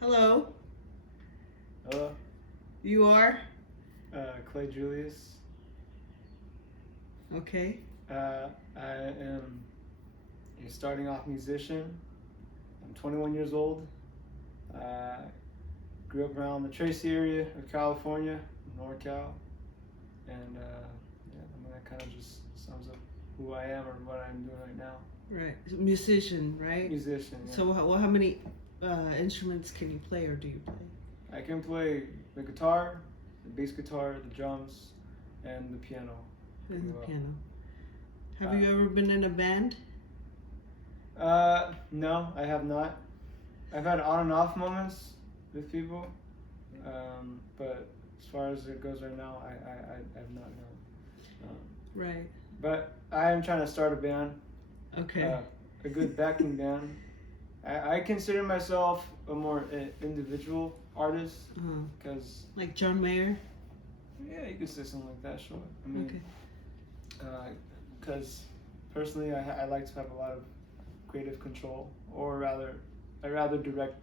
Hello. Hello, You are? Clay Julius. Okay. I am a starting off musician. I'm 21 years old. I grew up around the Tracy area of California, NorCal, and yeah, I mean that kind of just sums up who I am or what I'm doing right now. Right. Musician, right? Musician. Yeah. So, how many instruments can you play or do you play? I can play the guitar, the bass guitar, the drums, and the piano. And the Well, piano. Have you ever been in a band? No, I have not. I've had on and off moments with people, but as far as it goes right now, I have not known. Right. But I am trying to start a band, Okay. a good backing band. I consider myself a more individual artist Uh-huh. because, Like John Mayer? yeah, you could say something like that, sure. I mean, Okay. because personally, I like to have a lot of creative control, or rather, I rather direct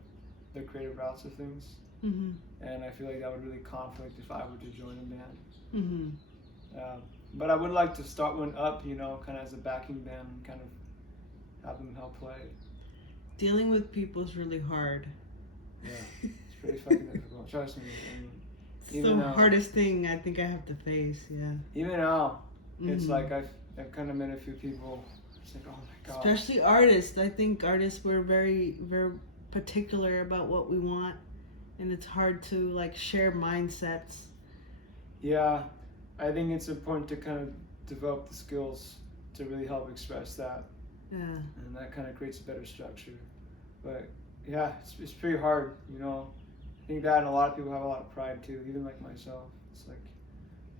the creative routes of things. Mm-hmm. And I feel like that would really conflict if I were to join a band. Mm-hmm. But I would like to start one up, kind of as a backing band, and kind of have them help play. Dealing with people is really hard. Yeah, it's pretty fucking difficult. Trust me. I mean, It's even the now, hardest thing I think I have to face. Yeah. even now, it's Mhm. like I've kind of met a few people. It's like, oh my god. Especially artists. I think artists we're very particular about what we want, and it's hard to like share mindsets. Yeah, I think it's important to kind of develop the skills to really help express that, Yeah. and that kind of creates a better structure. But yeah, it's pretty hard. I think that, and a lot of people have a lot of pride too, even like myself. It's like,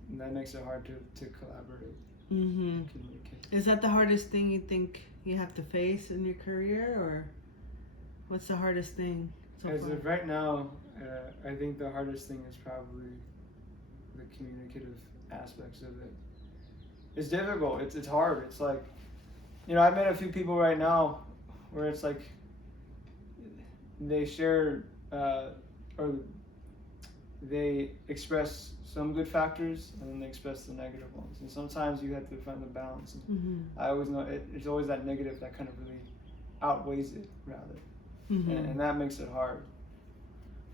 and that makes it hard to collaborate Mm-hmm. and communicate. Is that the hardest thing you think you have to face in your career, or what's the hardest thing so As far? of right now, I think the hardest thing is probably the communicative aspects of it. It's difficult. It's hard. It's like, I've met a few people right now where it's like they share or they express some good factors and then they express the negative ones. And sometimes you have to find the balance. And Mm-hmm. I always know it's always that negative that kind of really outweighs it, rather. Mm-hmm. And that makes it hard.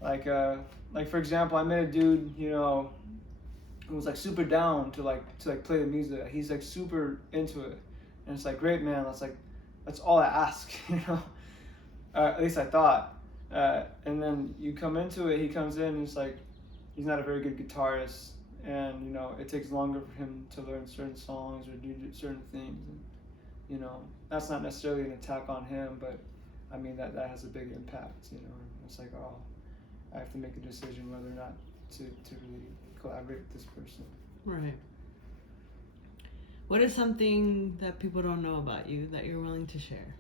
Like for example, I met a dude, who was like super down to play the music. He's like super into it, and it's like, great, man. That's all I ask, at least I thought. And then you come into it, he comes in and it's like he's not a very good guitarist, and it takes longer for him to learn certain songs or do certain things, and that's not necessarily an attack on him, but I mean that has a big impact. It's like, oh, I have to make a decision whether or not to really collaborate with this person. Right. What is something that people don't know about you that you're willing to share?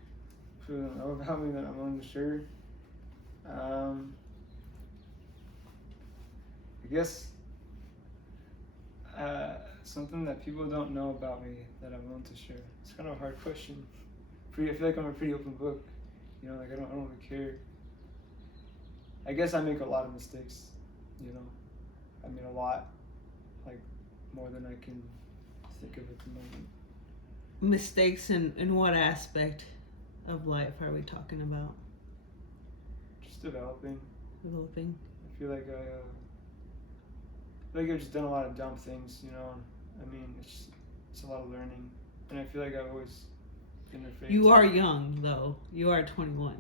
People don't know about me that I'm willing to share. I guess something that people don't know about me that I'm willing to share. It's kind of a hard question. I feel like I'm a pretty open book. Like I don't really care. I guess I make a lot of mistakes. I mean a lot, like more than I can think of at the moment. Mistakes in what aspect of life are we talking about? Just developing. Developing. I feel like I've just done a lot of dumb things. I mean, it's a lot of learning, and I feel like I've always been afraid. You are young, though. You are 21.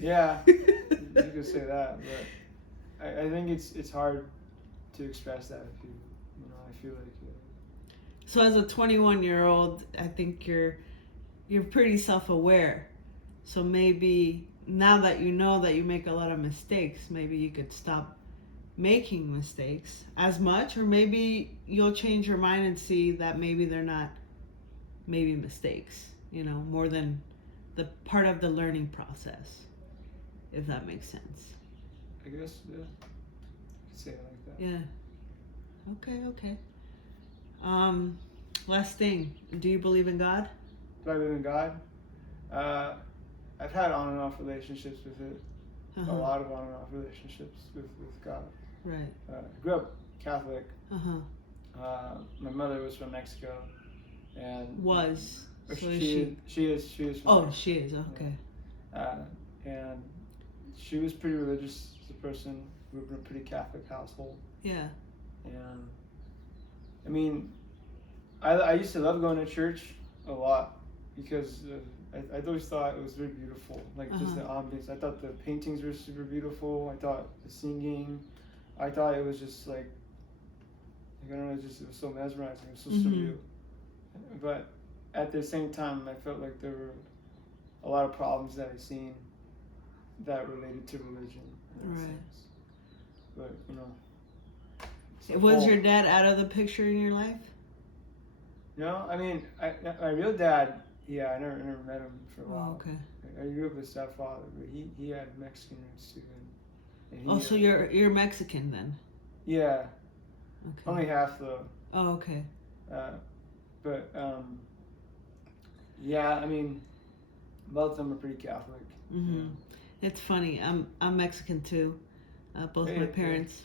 Yeah, you could say that, but I think it's hard to express that with people. I feel like. So as a 21-year-old, I think you're pretty self-aware. So maybe now that you know that you make a lot of mistakes, maybe you could stop making mistakes as much, or maybe you'll change your mind and see that maybe they're not maybe mistakes, more than the part of the learning process, if that makes sense. I guess, yeah. You could say it like that. Yeah. Okay. Last thing, do you believe in God? Do I believe in God? I've had on and off relationships with it. Uh-huh. a lot of on and off relationships with God. Right. I grew up Catholic. Uh-huh. My mother was from Mexico, and Was. So she is she? is from Oh, Mexico. she is. Okay. And she was pretty religious as a person. Grew up in a pretty Catholic household. Yeah. And I mean, I used to love going to church a lot because I always thought it was very beautiful, like just the ambience. I thought the paintings were super beautiful. I thought the singing, I thought it was just like I don't know, it was so mesmerizing. It was so surreal. But at the same time, I felt like there were a lot of problems that I'd seen that related to religion. In that sense. But was your dad out of the picture in your life? No, I mean, my real dad, I never met him for a while. Oh, okay. I grew up with a stepfather, but he had Mexican roots too. And Oh, so you're Mexican then? Yeah. Okay. Only half though. Oh, okay. But yeah, I mean, both of them are pretty Catholic. Mm-hmm. It's funny. I'm Mexican too. Both my parents,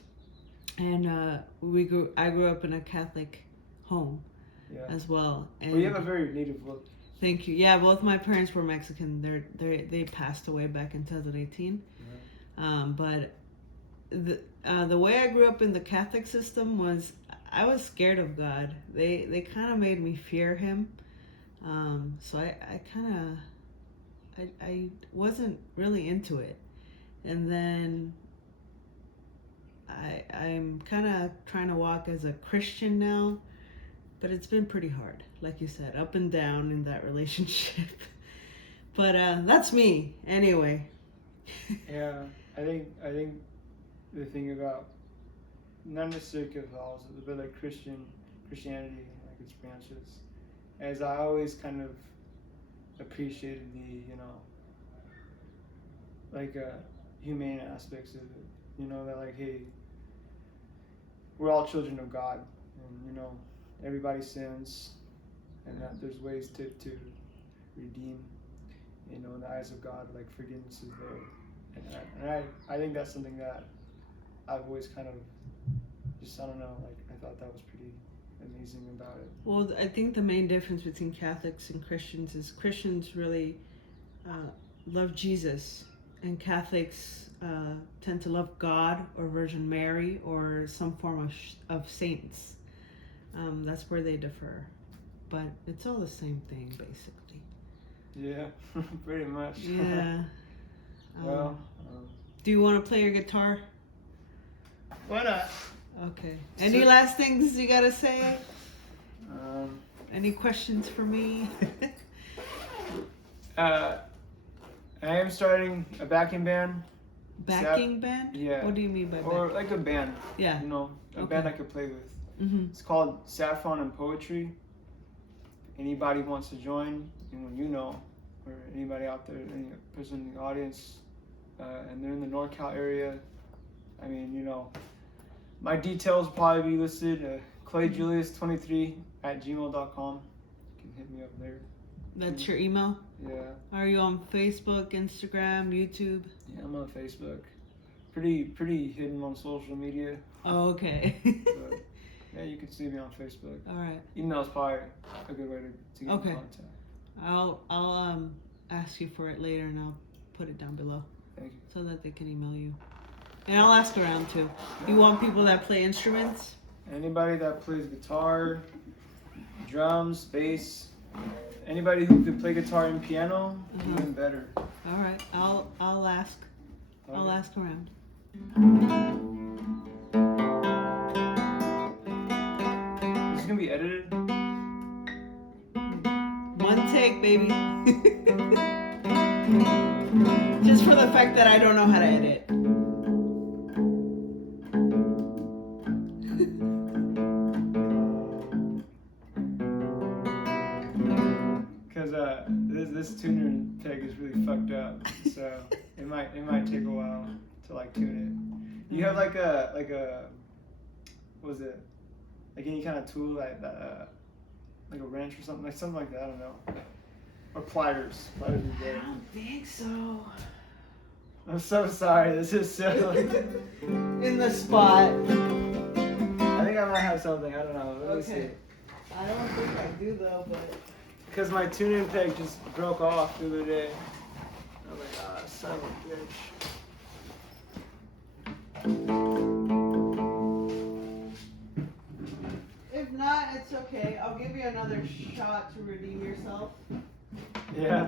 and I grew up in a Catholic home as well. And well, you have a very native look. Thank you. Yeah, both my parents were Mexican. They passed away back in 2018. But the way I grew up in the Catholic system was I was scared of God. They kind of made me fear Him. So I wasn't really into it. And then I'm kind of trying to walk as a Christian now, but it's been pretty hard, like you said, up and down in that relationship. But that's me anyway. Yeah, I think the thing about not necessarily Catholicism, but like Christianity, like its branches, as I always kind of appreciated the like humane aspects of it. That like, hey, we're all children of God, and everybody sins, and that there's ways to redeem. In the eyes of God, like forgiveness is there, and I think that's something that I've always kind of just I don't know, like I thought that was pretty amazing about it. Well, I think the main difference between Catholics and Christians is Christians really love Jesus, and Catholics tend to love God or Virgin Mary or some form of saints. That's where they differ, but it's all the same thing basically. Yeah, pretty much. Yeah. Well. Do you want to play your guitar? Why not? Okay. Any last things you gotta say? Any questions for me? I am starting a backing band. Backing band? Yeah. What do you mean by that? Or like a band. Yeah. A band I could play with. Mm-hmm. It's called Saffron and Poetry. Anybody wants to join, or anybody out there, any person in the audience, and they're in the NorCal area. I mean, my details will probably be listed. ClayJulius23@gmail.com. You can hit me up there. That's your email? Yeah. Are you on Facebook, Instagram, YouTube? Yeah, I'm on Facebook. Pretty hidden on social media. Oh, okay. But, yeah, you can see me on Facebook. All right. Email is probably a good way to get in contact. I'll ask you for it later, and I'll put it down below. Thank you. So that they can email you. And I'll ask around too. You want people that play instruments? Anybody that plays guitar, drums, bass, anybody who can play guitar and piano, even better. All right. I'll ask. Okay. I'll ask around. Is this gonna be edited? One take, baby. Just for the fact that I don't know how to edit. Because this tuner peg is really fucked up, so it might take a while to like tune it. You have like a what was it? Like any kind of tool like that, like a wrench or something like that. I don't know. Or pliers. Pliers are good. I don't think so. I'm so sorry. This is so. In the spot. I think I might have something. I don't know. Let me see. Okay. I don't think I do though, but. Because my tune-in peg just broke off the other day. I'm like, ah, son of a bitch. If not, it's okay. I'll give you another shot to redeem yourself. Yeah.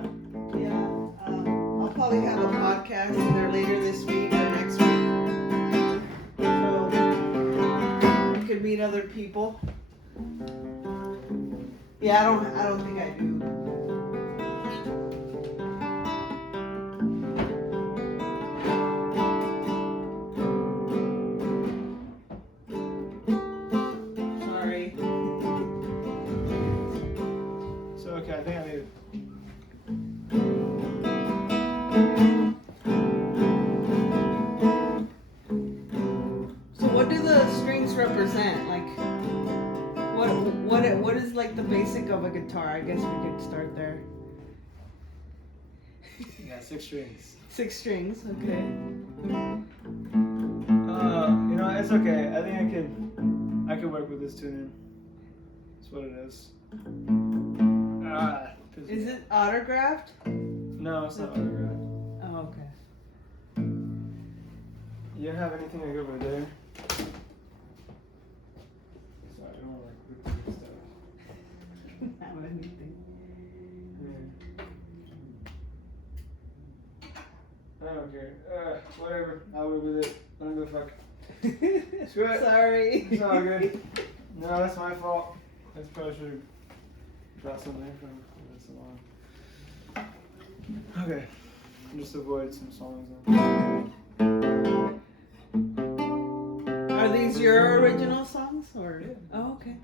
Yeah. I'll probably have a podcast either later this week or next week. So you could meet other people. Yeah, I don't think I do. Sorry. So, okay, I think I need So what do the strings represent? Like what is like the basic of a guitar? I guess we could start there. Yeah, 6 strings. 6 strings, okay. You know, it's okay. I think I could work with this tune-in. That's what it is. Ah, Is it autographed? No, it's not autographed. Oh, okay. You don't have anything like over there? Sorry, I don't want to like rip stuff. Don't have anything. I don't care. Whatever. I'll work with it. I don't give a fuck. Screw it. Sorry. It's all good. No, that's my fault. I probably should have brought something from this along. Okay. Just avoid some songs then. Are these your original songs or? Yeah. Oh, okay.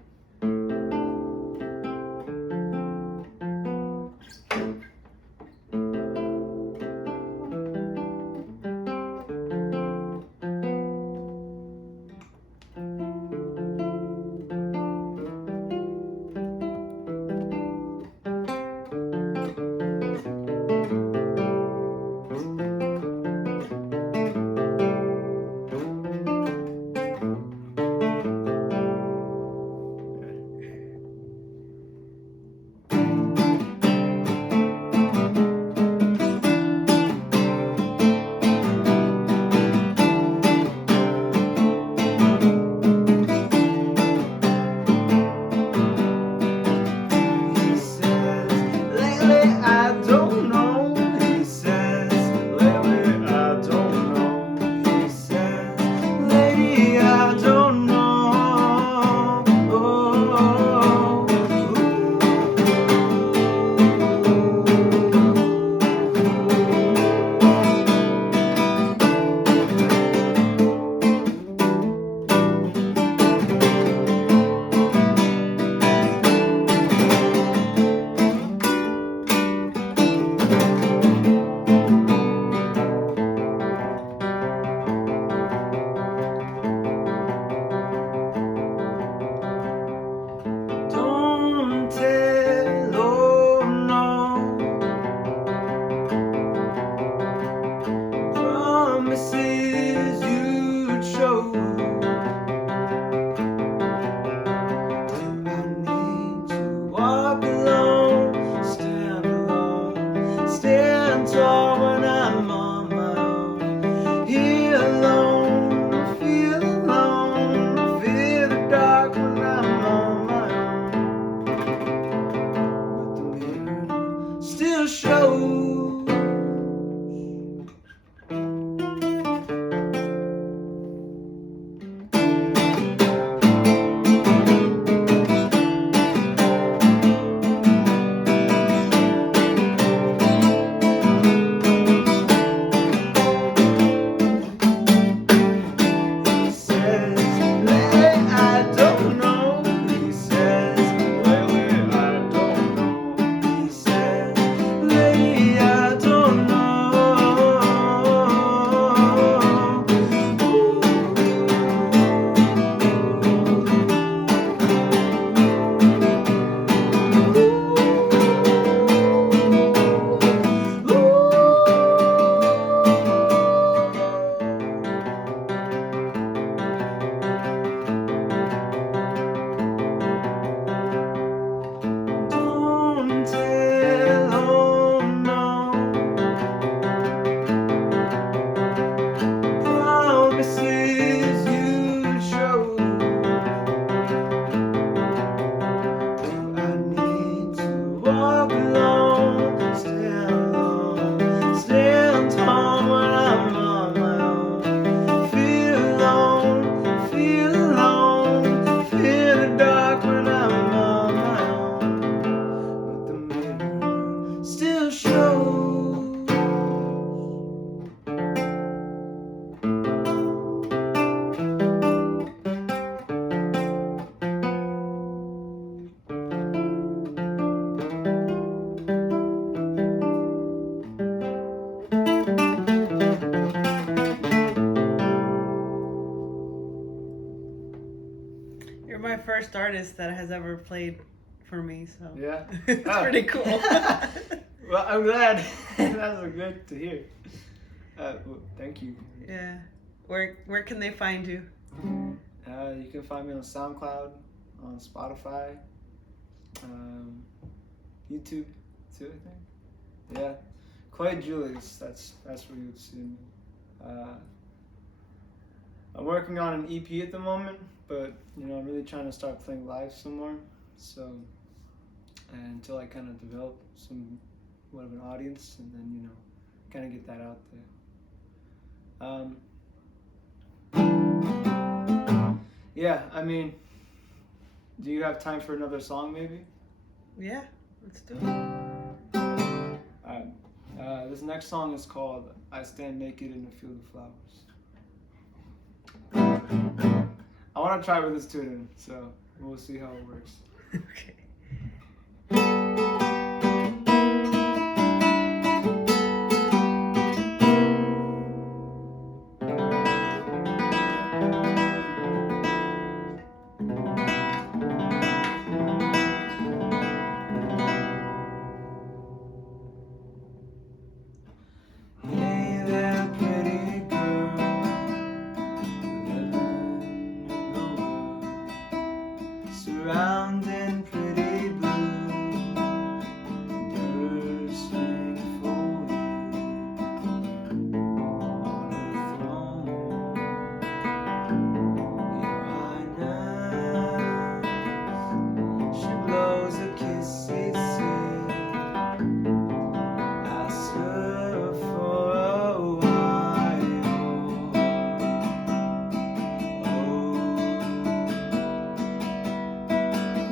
first artist that has ever played for me, so Yeah. it's Ah. pretty cool. Well, I'm glad. That's good to hear. Well, thank you. Yeah. Where can they find you? You can find me on SoundCloud, on Spotify, YouTube too, I think. Yeah, Quiet Julius. That's where you would see me. I'm working on an EP at the moment, but I'm really trying to start playing live some more. So, and until I kind of develop somewhat of an audience, and then kind of get that out there. Yeah, I mean, do you have time for another song, maybe? Yeah, let's do it. Alright. This next song is called I Stand Naked in a Field of Flowers. I want to try with this tune, so we'll see how it works. Okay. Hey there, pretty girl, living in the world, surrounding pretty blues, birds sing for you on a throne. Your highness, she blows a kissy sea. Ask her for a while.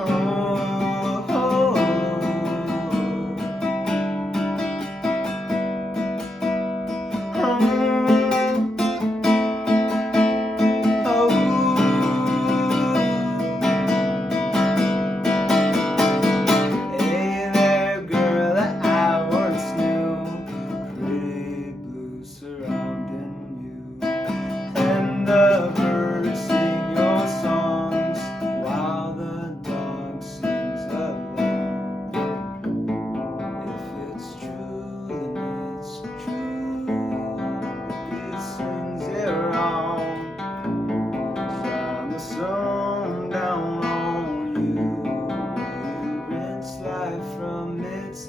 Oh, oh, oh, Hey there, girl that I once knew, pretty blue surrounding you, and the birds sing your songs while the dog sings along. If it's true, then it's true. It sings it wrong. Shine the sun down on you. You rinse life from its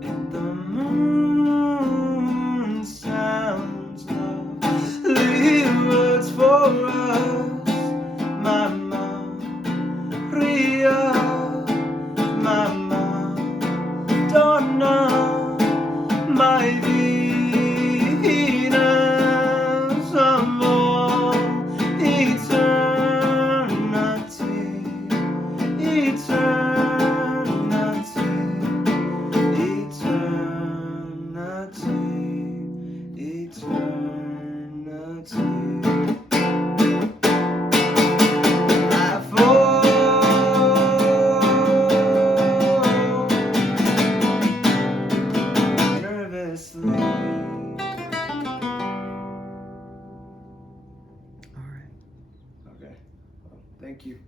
And the moon sounds lovely words for us, Maria, Mama, Donna, my Venus, amor, eternity, eternity. Eternity. I fall nervously. All right. Okay. Well, thank you.